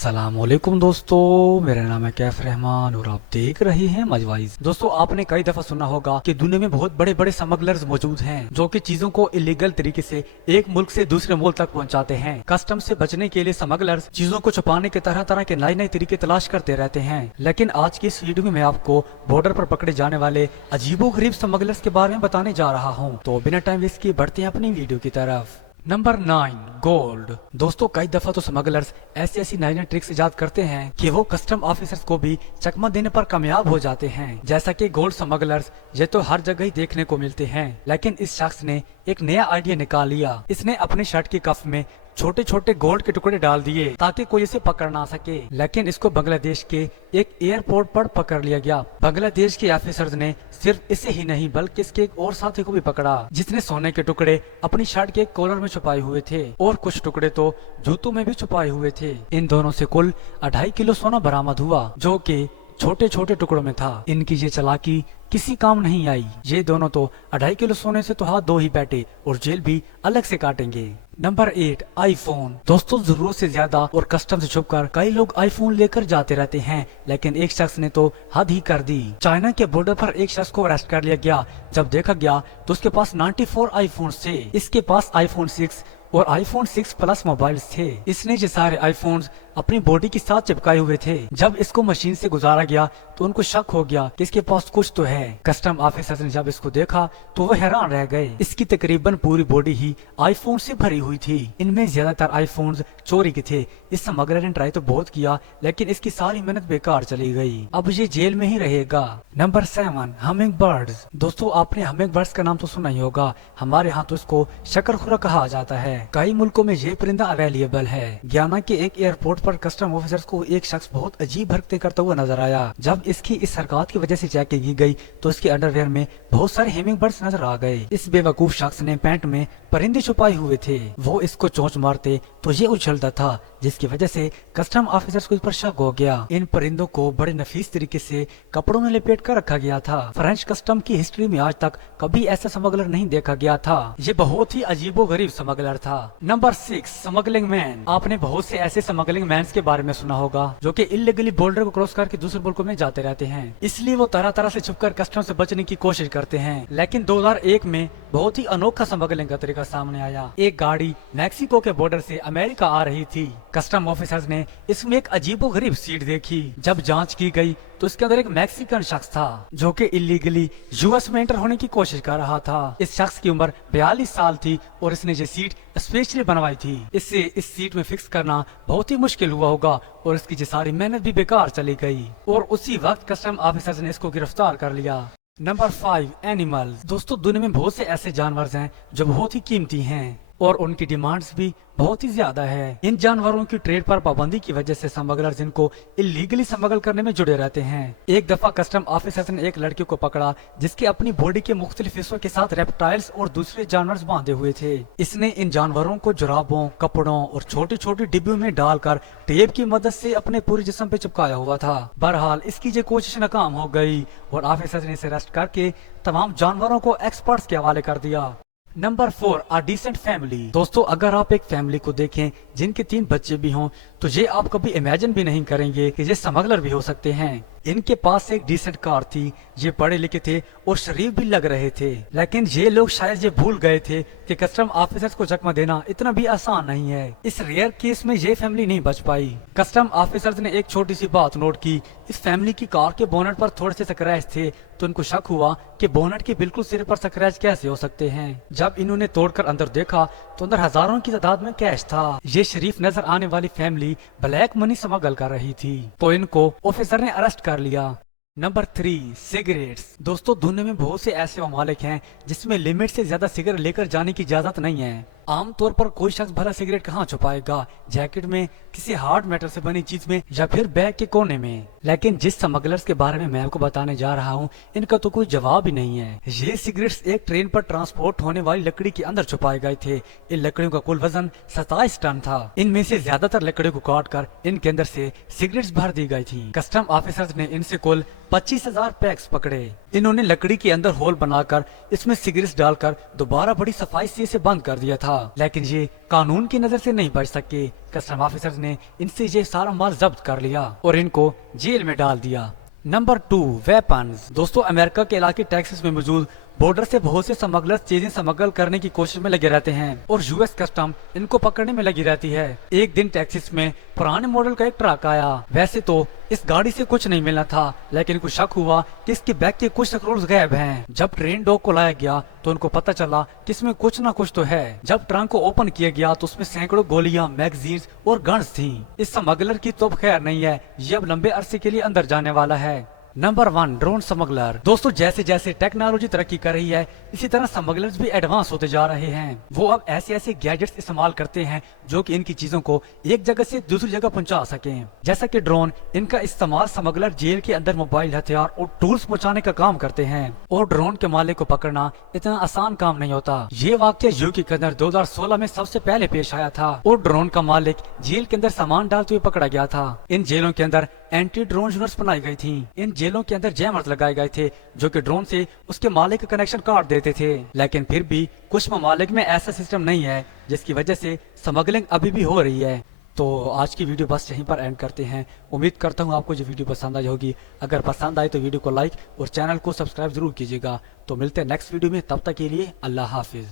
अस्सलामुअलैकुम दोस्तों, मेरा नाम है कैफ रहमान और आप देख रहे हैं मजवाइज। दोस्तों, आपने कई दफा सुना होगा कि दुनिया में बहुत बड़े बड़े स्मगलर्स मौजूद हैं जो कि चीजों को इलीगल तरीके से एक मुल्क से दूसरे मुल्क तक पहुंचाते हैं। कस्टम से बचने के लिए स्मगलर्स चीजों को छुपाने के तरह तरह के नए नए तरीके तलाश करते रहते हैं। लेकिन आज की इस वीडियो में मैं आपको बॉर्डर पर पकड़े जाने वाले अजीबोगरीब स्मगलर्स के बारे में बताने जा रहा हूँ। तो बिना टाइम वेस्ट किए बढ़ते हैं अपनी वीडियो की तरफ। Number 9, gold. दोस्तों, कई दफा तो स्मगलर्स ऐसी ऐसी नई नई ट्रिक्स इजाद करते हैं कि वो कस्टम ऑफिसर्स को भी चकमा देने पर कामयाब हो जाते हैं। जैसा कि गोल्ड स्मगलर्स ये तो हर जगह ही देखने को मिलते हैं, लेकिन इस शख्स ने एक नया आइडिया निकाल लिया। इसने अपने शर्ट की कफ में छोटे छोटे गोल्ड के टुकड़े डाल दिए ताकि कोई इसे पकड़ ना सके। लेकिन इसको बांग्लादेश के एक एयरपोर्ट पर पकड़ लिया गया। बांग्लादेश के ऑफिसर्स ने सिर्फ इसे ही नहीं बल्कि इसके एक और साथी को भी पकड़ा जिसने सोने के टुकड़े अपनी शर्ट के कॉलर में छुपाए हुए थे और कुछ टुकड़े तो जूतों में भी छुपाए हुए थे। इन दोनों से कुल 2.5 किलो सोना बरामद हुआ जो कि छोटे छोटे टुकड़ों में था। इनकी ये चालाकी किसी काम नहीं आई। ये दोनों तो 2.5 किलो सोने से तो हाथ धो ही बैठे और जेल भी अलग से काटेंगे। Number 8, iPhone. दोस्तों, जरूरत से ज्यादा और कस्टम से छुपकर कई लोग आईफोन लेकर जाते रहते हैं, लेकिन एक शख्स ने तो हद ही कर दी। चाइना के बॉर्डर पर एक शख्स को अरेस्ट कर लिया गया। जब देखा गया तो उसके पास 94 आईफोन थे। इसके पास आईफोन 6 और आईफोन 6 प्लस मोबाइल्स थे। इसने ये सारे आईफोन्स अपनी बॉडी के साथ चिपकाए हुए थे। जब इसको मशीन से गुजारा गया तो उनको शक हो गया कि इसके पास कुछ तो है। कस्टम ऑफिसर ने जब इसको देखा तो वो हैरान रह गए। इसकी तकरीबन पूरी बॉडी ही आईफोन से भरी हुई थी। इनमें ज्यादातर आईफोन्स चोरी के थे। इस स्मगलर ने ट्राई तो बहुत किया, लेकिन इसकी सारी मेहनत बेकार चली गई। अब ये जेल में ही रहेगा। Number 7, humming birds. दोस्तों, आपने हमिंग बर्ड्स का नाम तो सुना ही होगा। हमारे यहाँ तो इसको शकरखुरा कहा जाता है। कई मुल्कों में ये परिंदा अवेलेबल है। गयाना के एक एयरपोर्ट पर कस्टम ऑफिसर्स को एक शख्स बहुत अजीब हरकतें करता हुआ नजर आया। जब इसकी इस हरकत की वजह से चेकिंग की गई तो इसके अंडरवेयर में बहुत सारे हमिंग बर्ड्स नजर आ गए। इस बेवकूफ शख्स ने पैंट में परिंदे छुपाए हुए थे। वो इसको चोंच मारते तो ये उछलता था, जिसकी वजह से कस्टम ऑफिसर्स को इस पर शक हो गया। इन परिंदों को बड़े नफीस तरीके से कपड़ों में लपेट कर रखा गया था। फ्रेंच कस्टम की हिस्ट्री में आज तक कभी ऐसा स्मगलर नहीं देखा गया था। ये बहुत ही अजीबोगरीब स्मगलर था। Number 6, smuggling man. आपने बहुत से ऐसे स्मगलिंग मैन के बारे में सुना होगा जो कि इलीगली बॉर्डर को क्रॉस करके दूसरे मुल्कों में जाते रहते हैं। इसलिए वो तरह तरह से छुपकर कस्टम से बचने की कोशिश करते हैं। लेकिन 2001 में बहुत ही अनोखा स्मगलिंग का तरीका सामने आया। एक गाड़ी मैक्सिको के बॉर्डर से अमेरिका आ रही थी। कस्टम ऑफिसर्स ने इसमें एक अजीबोगरीब सीट देखी। जब जांच की गई तो इसके अंदर एक मैक्सिकन शख्स था जो कि इलीगली यूएस में एंटर होने की कोशिश कर रहा था। इस शख्स की उम्र 42 साल थी और इसने ये सीट स्पेशली बनवाई थी। इससे इस सीट में फिक्स करना बहुत ही मुश्किल हुआ होगा और इसकी ये सारी मेहनत भी बेकार चली गई। और उसी वक्त कस्टम ऑफिसर्स ने इसको गिरफ्तार कर लिया। Number 5, animal. दोस्तों, दुनिया में बहुत से ऐसे जानवर हैं जो बहुत ही कीमती हैं और उनकी डिमांड्स भी बहुत ही ज्यादा है। इन जानवरों की ट्रेड पर पाबंदी की वजह से स्मगलर्स इनको इलीगली स्मगल करने में जुड़े रहते हैं। एक दफा कस्टम ऑफिसर्स ने एक लड़के को पकड़ा जिसके अपनी बॉडी के मुख्तलिफ हिस्सों के साथ रेप्टाइल्स और दूसरे जानवर बांधे हुए थे। इसने इन जानवरों को जुराबों, कपड़ों और छोटी छोटी डिब्बियों में डालकर टेप की मदद से अपने पूरे जिस्म पे चिपकाया हुआ था। बहरहाल इसकी ये कोशिश नाकाम हो गई और ऑफिसर्स ने इसे अरेस्ट करके तमाम जानवरों को एक्सपर्ट्स के हवाले कर दिया। Number 4, a decent family. दोस्तों, अगर आप एक फैमिली को देखें जिनके 3 बच्चे भी हों तो ये आप कभी इमेजिन भी नहीं करेंगे कि ये स्मगलर भी हो सकते हैं। इनके पास एक डिसेंट कार थी, ये पढ़े लिखे थे और शरीफ भी लग रहे थे। लेकिन ये लोग शायद ये भूल गए थे कि कस्टम ऑफिसर्स को चकमा देना इतना भी आसान नहीं है। इस रेयर केस में ये फैमिली नहीं बच पाई। कस्टम ऑफिसर्स ने एक छोटी सी बात नोट की। इस फैमिली की कार के बोनट पर थोड़े से स्क्रैच थे तो उनको शक हुआ कि बोनट के बिल्कुल सिरे पर स्क्रैच कैसे हो सकते हैं। जब इन्होंने तोड़कर अंदर देखा तो अंदर हजारों की तादाद में कैश था। ये शरीफ नजर आने वाली फैमिली ब्लैक मनी स्मगल कर रही थी तो इनको ऑफिसर ने अरेस्ट कर लिया। Number 3, cigarettes. दोस्तों, दुनिया में बहुत से ऐसे ममालिक हैं जिसमें लिमिट से ज्यादा सिगरेट लेकर जाने की इजाजत नहीं है। आमतौर पर कोई शख्स भला सिगरेट कहाँ छुपाएगा, जैकेट में, किसी हार्ड मेटल से बनी चीज में या फिर बैग के कोने में। लेकिन जिस स्मगलर्स के बारे में मैं आपको बताने जा रहा हूँ इनका तो कोई जवाब ही नहीं है। ये सिगरेट्स एक ट्रेन पर ट्रांसपोर्ट होने वाली लकड़ी के अंदर छुपाए गए थे। इन लकड़ियों का कुल वजन 27 टन था। इनमें से ज्यादातर लकड़ियों को काट कर इनके अंदर से सिगरेट्स भर दी गई थी। कस्टम ऑफिसर्स ने इनसे कुल 25,000 पैक्स पकड़े। इन्होंने लकड़ी के अंदर होल बनाकर इसमें सिगरेट डालकर दोबारा बड़ी सफाई से इसे बंद कर दिया था, लेकिन ये कानून की नजर से नहीं बच सके। कस्टम ऑफिसर्स ने इनसे ये सारा माल जब्त कर लिया और इनको जेल में डाल दिया। Number 2, weapons. दोस्तों, अमेरिका के इलाके टेक्सास में मौजूद बॉर्डर से बहुत से स्मगलर्स चीजें स्मगल करने की कोशिश में लगे रहते हैं और यूएस कस्टम इनको पकड़ने में लगी रहती है। एक दिन टेक्सास में पुराने मॉडल का एक ट्रक आया। वैसे तो इस गाड़ी से कुछ नहीं मिलना था, लेकिन कुछ शक हुआ कि इसके बैग के कुछ स्क्रूज गायब हैं। जब ट्रेन डॉग को लाया गया तो उनको पता चला कि इसमें कुछ ना कुछ तो है। जब ट्रंक को ओपन किया गया तो उसमें सैकड़ों गोलियां, मैगजीन्स और गन्स थी। इस स्मगलर की तो खैर नहीं है, ये अब लंबे अरसे के लिए अंदर जाने वाला है। Number 1, drone smuggler. दोस्तों, जैसे जैसे टेक्नोलॉजी तरक्की कर रही है, इसी तरह स्मगलर्स भी एडवांस होते जा रहे हैं। वो अब ऐसे ऐसे गैजेट्स इस्तेमाल करते हैं जो कि इनकी चीजों को एक जगह से दूसरी जगह पहुंचा सकें। जैसा कि ड्रोन, इनका इस्तेमाल स्मगलर जेल के अंदर मोबाइल हथियार और टूल्स पहुंचाने का काम करते हैं। और ड्रोन के मालिक को पकड़ना इतना आसान काम नहीं होता। ये वाकया यूके के अंदर 2016 में सबसे पहले पेश आया था और ड्रोन का मालिक जेल के अंदर सामान डालते हुए पकड़ा गया था। इन जेलों के अंदर एंटी ड्रोन यूनिट्स बनाई गई थी। इन जेलों के अंदर जैमर्स लगाए गए थे जो कि ड्रोन से उसके मालिक का कनेक्शन काट देते थे। लेकिन फिर भी कुछ ममालिक में ऐसा सिस्टम नहीं है, जिसकी वजह से स्मगलिंग अभी भी हो रही है। तो आज की वीडियो बस यहीं पर एंड करते हैं। उम्मीद करता हूँ आपको ये वीडियो पसंद आई होगी। अगर पसंद आई तो वीडियो को लाइक और चैनल को सब्सक्राइब जरूर कीजिएगा। तो मिलते हैं नेक्स्ट वीडियो में, तब तक के लिए अल्लाह हाफिज।